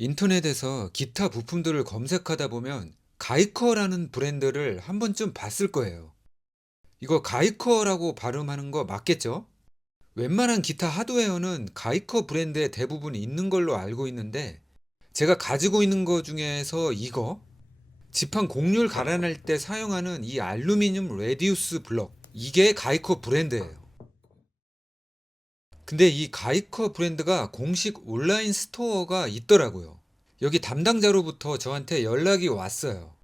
인터넷에서 기타 부품들을 검색하다 보면 가이커라는 브랜드를 한 번쯤 봤을 거예요. 이거 가이커라고 발음하는 거 맞겠죠? 웬만한 기타 하드웨어는 가이커 브랜드에 대부분 있는 걸로 알고 있는데, 제가 가지고 있는 거 중에서 이거 지판 곡률 갈아낼 때 사용하는 이 알루미늄 레디우스 블럭, 이게 가이커 브랜드예요. 근데 이 가이커 브랜드가 공식 온라인 스토어가 있더라고요. 여기 담당자로부터 저한테 연락이 왔어요.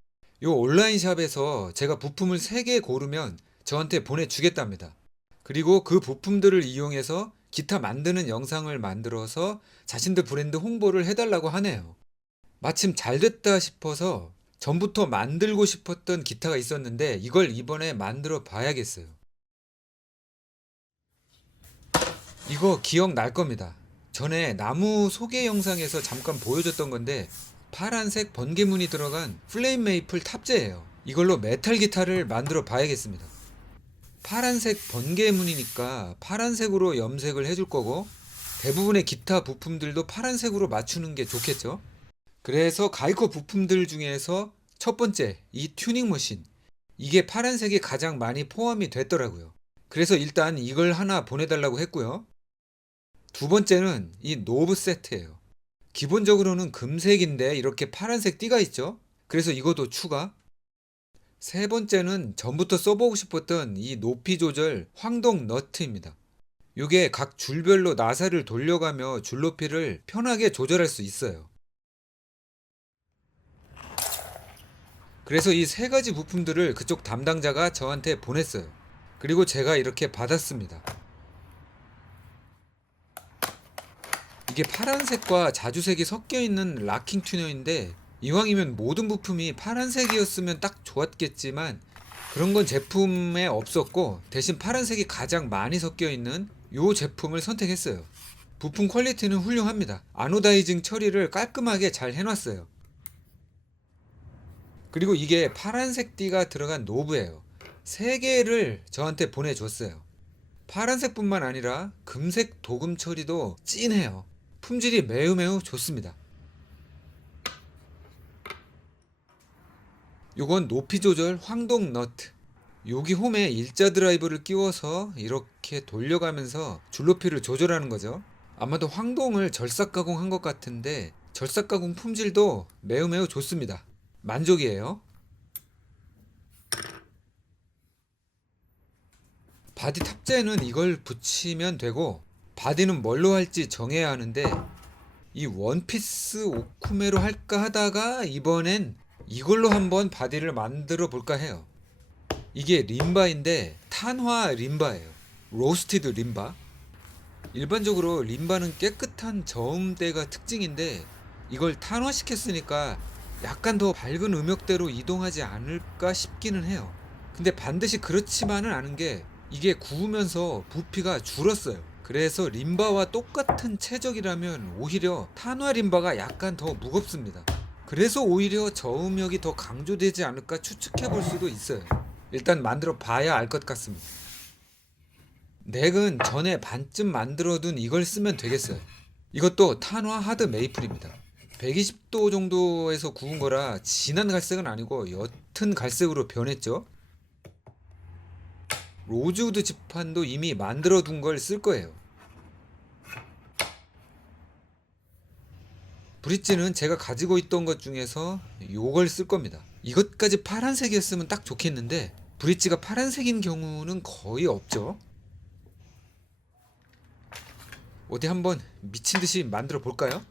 요 온라인 샵에서 제가 부품을 3개 고르면 저한테 보내주겠답니다. 그리고 그 부품들을 이용해서 기타 만드는 영상을 만들어서 자신들 브랜드 홍보를 해달라고 하네요. 마침 잘 됐다 싶어서 전부터 만들고 싶었던 기타가 있었는데 이걸 이번에 만들어 봐야겠어요. 이거 기억날 겁니다. 전에 나무 소개 영상에서 잠깐 보여줬던 건데, 파란색 번개무늬 들어간 플레임 메이플 탑재예요. 이걸로 메탈 기타를 만들어 봐야겠습니다. 파란색 번개무늬니까 파란색으로 염색을 해줄 거고, 대부분의 기타 부품들도 파란색으로 맞추는 게 좋겠죠. 그래서 가이커 부품들 중에서 첫 번째 이 튜닝 머신, 이게 파란색이 가장 많이 포함이 됐더라고요. 그래서 일단 이걸 하나 보내달라고 했고요. 두 번째는 이 노브 세트예요. 기본적으로는 금색인데 이렇게 파란색 띠가 있죠. 그래서 이것도 추가. 세 번째는 전부터 써보고 싶었던 이 높이 조절 황동 너트입니다. 이게 각 줄별로 나사를 돌려가며 줄 높이를 편하게 조절할 수 있어요. 그래서 이 3가지 부품들을 그쪽 담당자가 저한테 보냈어요. 그리고 제가 이렇게 받았습니다. 이게 파란색과 자주색이 섞여있는 락킹 튜너인데, 이왕이면 모든 부품이 파란색이었으면 딱 좋았겠지만 그런 건 제품에 없었고, 대신 파란색이 가장 많이 섞여있는 이 제품을 선택했어요. 부품 퀄리티는 훌륭합니다. 아노다이징 처리를 깔끔하게 잘 해놨어요. 그리고 이게 파란색 띠가 들어간 노브예요. 3개를 저한테 보내줬어요. 파란색뿐만 아니라 금색 도금 처리도 찐해요. 품질이 매우 좋습니다. 요건 높이 조절 황동 너트. 여기 홈에 일자 드라이버를 끼워서 이렇게 돌려가면서 줄 높이를 조절하는 거죠. 아마도 황동을 절삭 가공한 것 같은데 절삭 가공 품질도 매우 좋습니다. 만족이에요. 바디 탑재는 이걸 붙이면 되고, 바디는 뭘로 할지 정해야 하는데, 이 원피스 오쿠메로 할까 하다가 이번엔 이걸로 한번 바디를 만들어 볼까 해요. 이게 림바인데 탄화 림바예요. 로스티드 림바. 일반적으로 림바는 깨끗한 저음대가 특징인데, 이걸 탄화시켰으니까 약간 더 밝은 음역대로 이동하지 않을까 싶기는 해요. 근데 반드시 그렇지만은 않은 게, 이게 구우면서 부피가 줄었어요. 그래서 림바와 똑같은 체적이라면 오히려 탄화 림바가 약간 더 무겁습니다. 그래서 오히려 저음역이 더 강조되지 않을까 추측해 볼 수도 있어요. 일단 만들어 봐야 알 것 같습니다. 넥은 전에 반쯤 만들어둔 이걸 쓰면 되겠어요. 이것도 탄화 하드 메이플입니다. 120도 정도에서 구운 거라 진한 갈색은 아니고 옅은 갈색으로 변했죠. 로즈우드 지판도 이미 만들어 둔 걸 쓸 거예요. 브릿지는 제가 가지고 있던 것 중에서 요걸 쓸 겁니다. 이것까지 파란색이었으면 딱 좋겠는데 브릿지가 파란색인 경우는 거의 없죠. 어디 한번 미친듯이 만들어 볼까요?